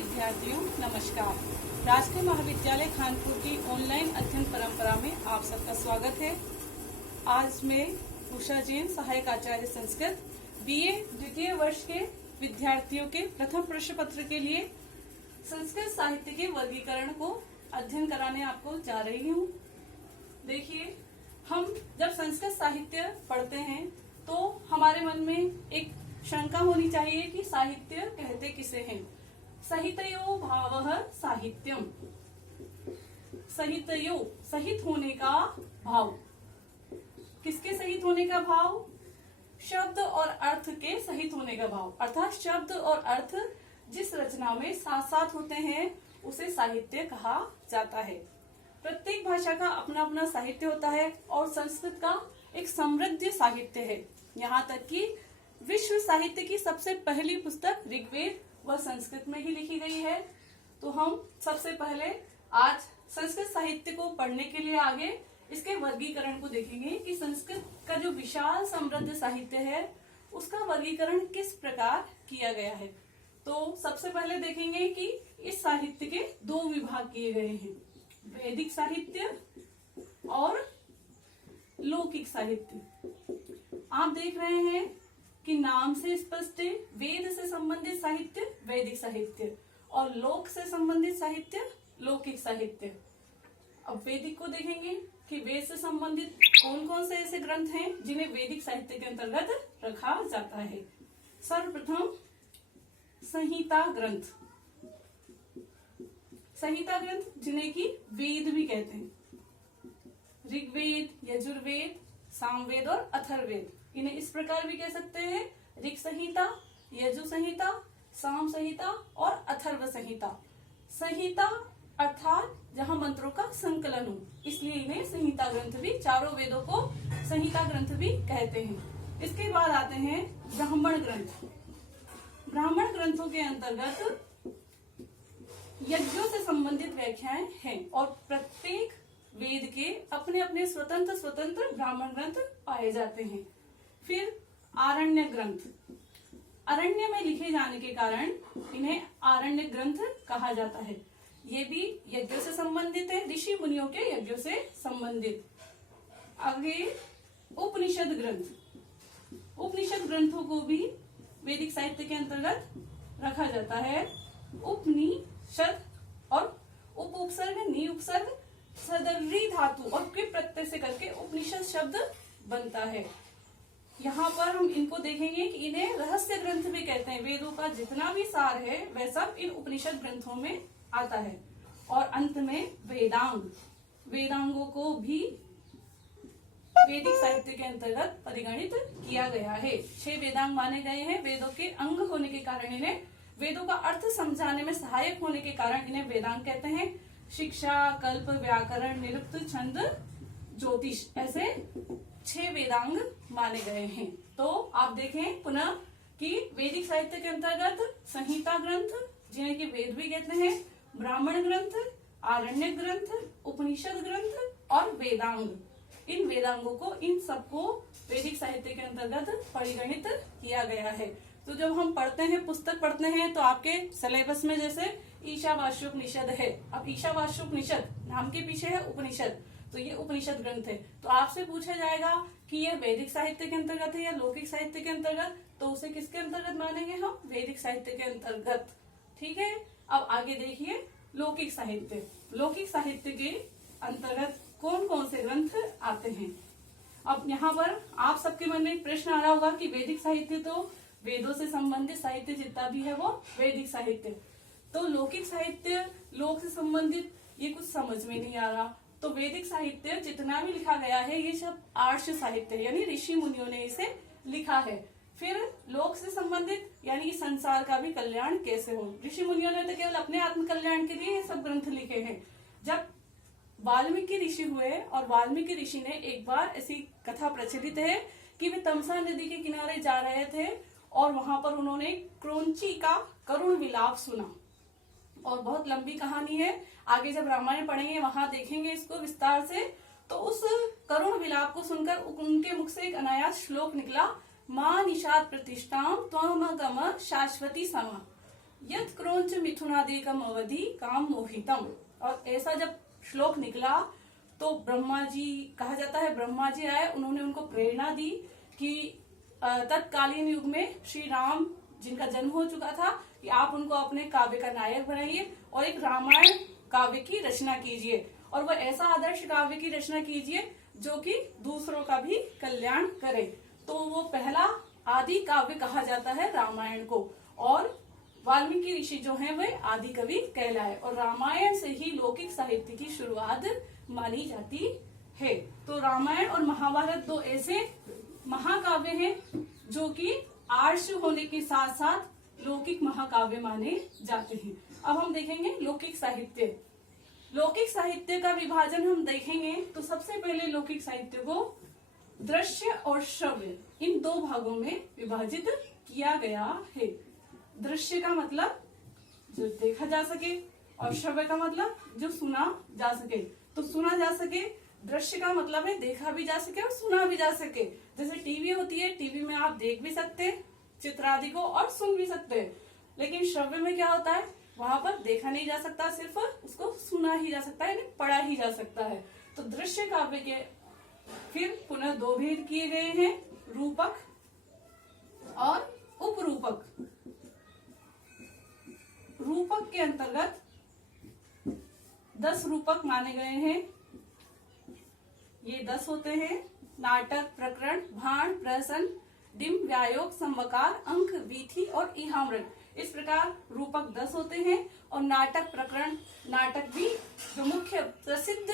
विद्यार्थियों नमस्कार। राजकीय महाविद्यालय खानपुर की ऑनलाइन अध्ययन परंपरा में आप सबका स्वागत है। आज मैं उषा जैन, सहायक आचार्य संस्कृत, बीए द्वितीय वर्ष के विद्यार्थियों के प्रथम प्रश्न पत्र के लिए संस्कृत साहित्य के वर्गीकरण को अध्ययन कराने आपको जा रही हूँ। देखिए, हम जब संस्कृत साहित्य पढ़ते हैं तो हमारे मन में एक शंका होनी चाहिए कि साहित्य कहते किसे हैं। सहितयो भावः साहित्यम। सहितयो, सहित होने का भाव। किसके सहित होने का भाव? शब्द और अर्थ के सहित होने का भाव। अर्थात शब्द और अर्थ जिस रचना में साथ साथ होते हैं उसे साहित्य कहा जाता है। प्रत्येक भाषा का अपना अपना साहित्य होता है और संस्कृत का एक समृद्ध साहित्य है। यहाँ तक कि विश्व साहित्य की सबसे पहली पुस्तक ऋग्वेद वह संस्कृत में ही लिखी गई है। तो हम सबसे पहले आज संस्कृत साहित्य को पढ़ने के लिए आगे इसके वर्गीकरण को देखेंगे कि संस्कृत का जो विशाल समृद्ध साहित्य है उसका वर्गीकरण किस प्रकार किया गया है। तो सबसे पहले देखेंगे कि इस साहित्य के दो विभाग किए गए हैं, वैदिक साहित्य और लौकिक साहित्य। आप देख रहे हैं कि नाम से स्पष्ट है, वेद से संबंधित साहित्य वैदिक साहित्य और लोक से संबंधित साहित्य लौकिक साहित्य। अब वैदिक को देखेंगे कि वेद से संबंधित कौन कौन से ऐसे ग्रंथ हैं जिन्हें वैदिक साहित्य के अंतर्गत रखा जाता है। सर्वप्रथम संहिता ग्रंथ। संहिता ग्रंथ जिन्हें कि वेद भी कहते हैं। ऋग्वेद, यजुर्वेद, सामवेद और अथर्ववेद, इन्हें इस प्रकार भी कह सकते हैं, ऋग संहिता, यजु संहिता, साम संहिता और अथर्व संहिता। संहिता अर्थात जहाँ मंत्रों का संकलन हो, इसलिए इन्हें संहिता ग्रंथ भी, चारों वेदों को संहिता ग्रंथ भी कहते हैं। इसके बाद आते हैं ब्राह्मण ग्रंथ। ब्राह्मण ग्रंथों के अंतर्गत यज्ञों से संबंधित व्याख्याएं हैं और प्रत्येक वेद के अपने अपने स्वतंत्र ब्राह्मण ग्रंथ पाए जाते हैं। फिर आरण्य ग्रंथ, अरण्य में लिखे जाने के कारण इन्हें आरण्य ग्रंथ कहा जाता है। ये भी यज्ञों से संबंधित है, ऋषि मुनियों के यज्ञों से संबंधित। आगे उपनिषद ग्रंथ। उपनिषद ग्रंथों को भी वैदिक साहित्य के अंतर्गत रखा जाता है। उपनिषद और उपसर्ग, नी उपसर्ग, सदर्री धातु और कृ प्रत्यय से करके उपनिषद शब्द बनता है। यहाँ पर हम इनको देखेंगे कि इन्हें रहस्य ग्रंथ भी कहते हैं। वेदों का जितना भी सार है वह सब इन उपनिषद ग्रंथों में आता है। और अंत में वेदांग। वेदांगों को भी वैदिक साहित्य के अंतर्गत परिगणित किया गया है। 6 वेदांग माने गए हैं। वेदों के अंग होने के कारण इन्हें, वेदों का अर्थ समझाने में सहायक होने के कारण इन्हें वेदांग कहते हैं। शिक्षा, कल्प, व्याकरण, निरुक्त, छंद, ज्योतिष, ऐसे 6 वेदांग माने गए हैं। तो आप देखें पुनः कि वैदिक साहित्य के अंतर्गत संहिता ग्रंथ जिन्हें कि वेद भी कहते हैं, ब्राह्मण ग्रंथ, आरण्य ग्रंथ, उपनिषद ग्रंथ और वेदांग। इन वेदांगों को, इन सबको वैदिक साहित्य के अंतर्गत परिगणित किया गया है। तो जब हम पढ़ते हैं, पुस्तक पढ़ते हैं, तो आपके सिलेबस में जैसे ईशावास्योपनिषद है। अब ईशावास्योपनिषद नाम के पीछे है उपनिषद, तो ये उपनिषद ग्रंथ है। तो आपसे पूछा जाएगा कि यह वैदिक साहित्य के अंतर्गत है या लौकिक साहित्य के अंतर्गत, तो उसे किसके अंतर्गत मानेंगे हम? वैदिक साहित्य के अंतर्गत। ठीक है। अब आगे देखिए लौकिक साहित्य। लौकिक साहित्य के अंतर्गत कौन कौन से ग्रंथ आते हैं। अब यहाँ पर आप सबके मन में एक प्रश्न आ रहा होगा कि वैदिक साहित्य तो वेदों से संबंधित साहित्य जितना भी है वो वैदिक साहित्य, तो लौकिक साहित्य, लोक से संबंधित, ये कुछ समझ में नहीं आ रहा। तो वैदिक साहित्य जितना भी लिखा गया है ये सब आर्ष साहित्य है, यानी ऋषि मुनियों ने इसे लिखा है। फिर लोक से संबंधित, यानी संसार का भी कल्याण कैसे हो। ऋषि मुनियों ने तो केवल अपने आत्म कल्याण के लिए ये सब ग्रंथ लिखे हैं। जब वाल्मीकि ऋषि हुए और वाल्मीकि ऋषि ने एक बार ऐसी कथा प्रचलित है कि वे तमसा नदी के किनारे जा रहे थे और वहां पर उन्होंने क्रौंची का करुण विलाप सुना। और बहुत लंबी कहानी है, आगे जब रामायण पढ़ेंगे वहां देखेंगे इसको विस्तार से। तो उस करुण विलाप को सुनकर उनके मुख से एक अनायास श्लोक निकला, मां निषाद प्रतिष्ठाम त्वमगम शाश्वती समा। यत् मनोंच मिथुनादिकम अवधि काम मोहितम। और ऐसा जब श्लोक निकला तो ब्रह्मा जी, कहा जाता है ब्रह्मा जी आए, उन्होंने उनको प्रेरणा दी कि तत्कालीन युग में श्री राम जिनका जन्म हो चुका था कि आप उनको अपने काव्य का नायक बनाइए और एक रामायण काव्य की रचना कीजिए, और वह ऐसा आदर्श काव्य की रचना कीजिए जो कि दूसरों का भी कल्याण करे। तो वो पहला आदि काव्य कहा जाता है रामायण को, और वाल्मीकि ऋषि जो हैं वे आदि कवि कहलाए, और रामायण से ही लौकिक साहित्य की शुरुआत मानी जाती है। तो रामायण और महाभारत दो ऐसे महाकाव्य हैं जो कि आर्ष होने के साथ साथ लौकिक महाकाव्य माने जाते हैं। अब हम देखेंगे लौकिक साहित्य। लौकिक साहित्य का विभाजन हम देखेंगे तो सबसे पहले लौकिक साहित्य को दृश्य और श्रव्य इन दो भागों में विभाजित किया गया है। दृश्य का मतलब जो देखा जा सके, और श्रव्य का मतलब जो सुना जा सके। तो सुना जा सके, दृश्य का मतलब है देखा भी जा सके और सुना भी जा सके। जैसे टीवी होती है, टीवी में आप देख भी सकते हैं चित्र आदि को और सुन भी सकते हैं, लेकिन श्रव्य में क्या होता है, वहां पर देखा नहीं जा सकता, सिर्फ उसको सुना ही जा सकता है, यानी पढ़ा ही जा सकता है। तो दृश्य काव्य के फिर पुनः दो भेद किए गए हैं, रूपक और उपरूपक। रूपक के अंतर्गत 10 रूपक माने गए हैं। ये 10 होते हैं: नाटक, प्रकरण, भाण, प्रहसन, डिम, व्यायोग, संवकार, अंक, वीथी और इहामृत। इस प्रकार रूपक 10 होते हैं। और नाटक, प्रकरण, नाटक भी जो मुख्य प्रसिद्ध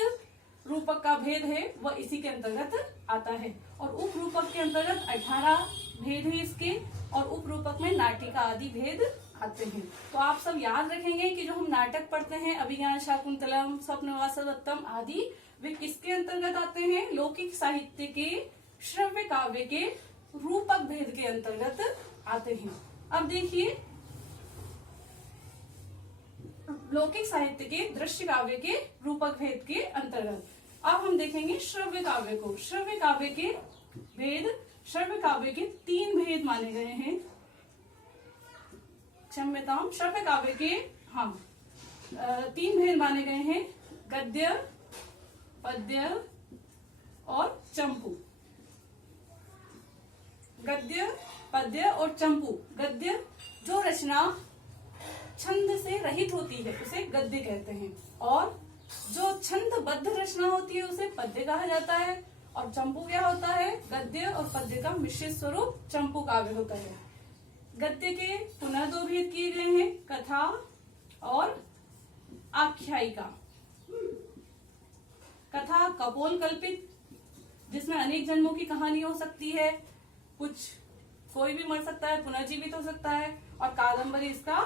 रूपक का भेद है वह इसी के अंतर्गत आता है। और उप रूपक के अंतर्गत 18 भेद है इसके, और उप रूपक में नाटिका आदि भेद आते हैं। तो आप सब याद रखेंगे कि जो हम नाटक पढ़ते हैं, अभिज्ञान शाकुंतलम, स्वप्नवासवत्तम आदि, वे किसके अंतर्गत आते हैं? लौकिक साहित्य के श्रव्य काव्य के रूपक भेद के अंतर्गत आते हैं। अब देखिए लौकिक साहित्य के दृश्य काव्य के रूपक भेद के अंतर्गत अब हम देखेंगे श्रव्य काव्य को। श्रव्य काव्य के भेद, श्रव्य काव्य के 3 भेद माने गए हैं। क्षम्यताम, श्रव्य काव्य के 3 भेद माने गए हैं: गद्य, पद्य और चंपू। गद्य, पद्य और चंपू। गद्य जो रचना छंद से रहित होती है उसे गद्य कहते हैं, और जो छंदबद्ध रचना होती है उसे पद्य कहा जाता है। और चंपू क्या होता है? गद्य और पद्य का मिश्रित स्वरूप चंपू काव्य होता है। गद्य के पुनः 2 भेद किए गए हैं: कथा और आख्यायिका। कथा कपोल कल्पित, जिसमें अनेक जन्मों की कहानी हो सकती है, कोई भी मर सकता है, पुनर्जीवित हो सकता है। और कादम्बरी इसका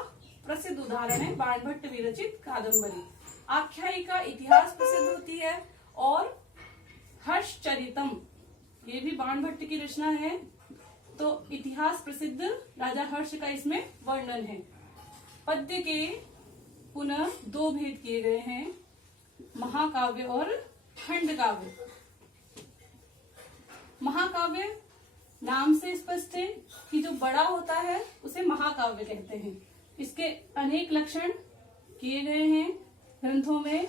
प्रसिद्ध उदाहरण है, बाणभट्ट विरचित कादम्बरी। आख्यायिका इतिहास प्रसिद्ध होती है। और हर्षचरितम, ये भी बाणभट्ट की रचना है, तो इतिहास प्रसिद्ध राजा हर्ष का इसमें वर्णन है। पद्य के पुनः 2 भेद किए गए हैं: महाकाव्य और खंड काव्य। महाकाव्य नाम से स्पष्ट है कि जो बड़ा होता है उसे महाकाव्य कहते हैं। इसके अनेक लक्षण किए गए हैं ग्रंथों में।